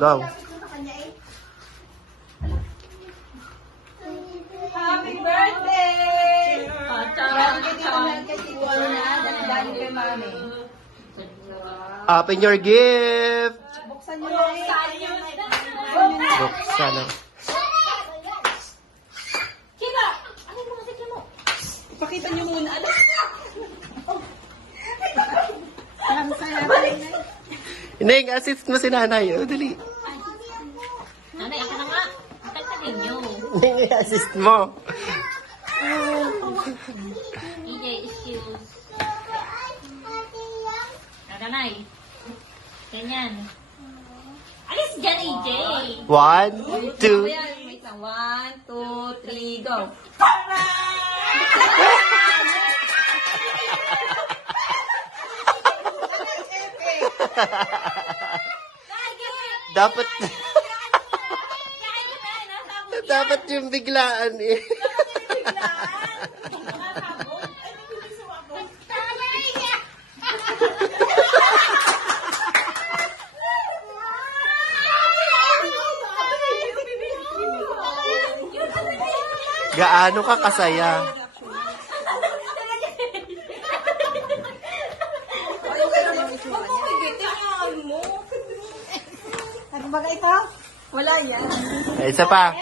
Go. Happy birthday! Open your gift. Buksan nyo na Buksan na. Kira! Ano yung mga tignan mo? Ipakita nyo muna. Ano? Ineng, assist mo si nanay. O, dali. Nanay, ako na nga. Tagtagin nyo. Ineng, assist mo. EJ, excuse. Nanay. Ganyan. Alis dyan, EJ. 1, 2. Wait lang. 1, 2, 3, go! Dapat dapat yung biglaan eh. Gaano ka kasaya? Ano ba ito? Wala yan. Isa pa.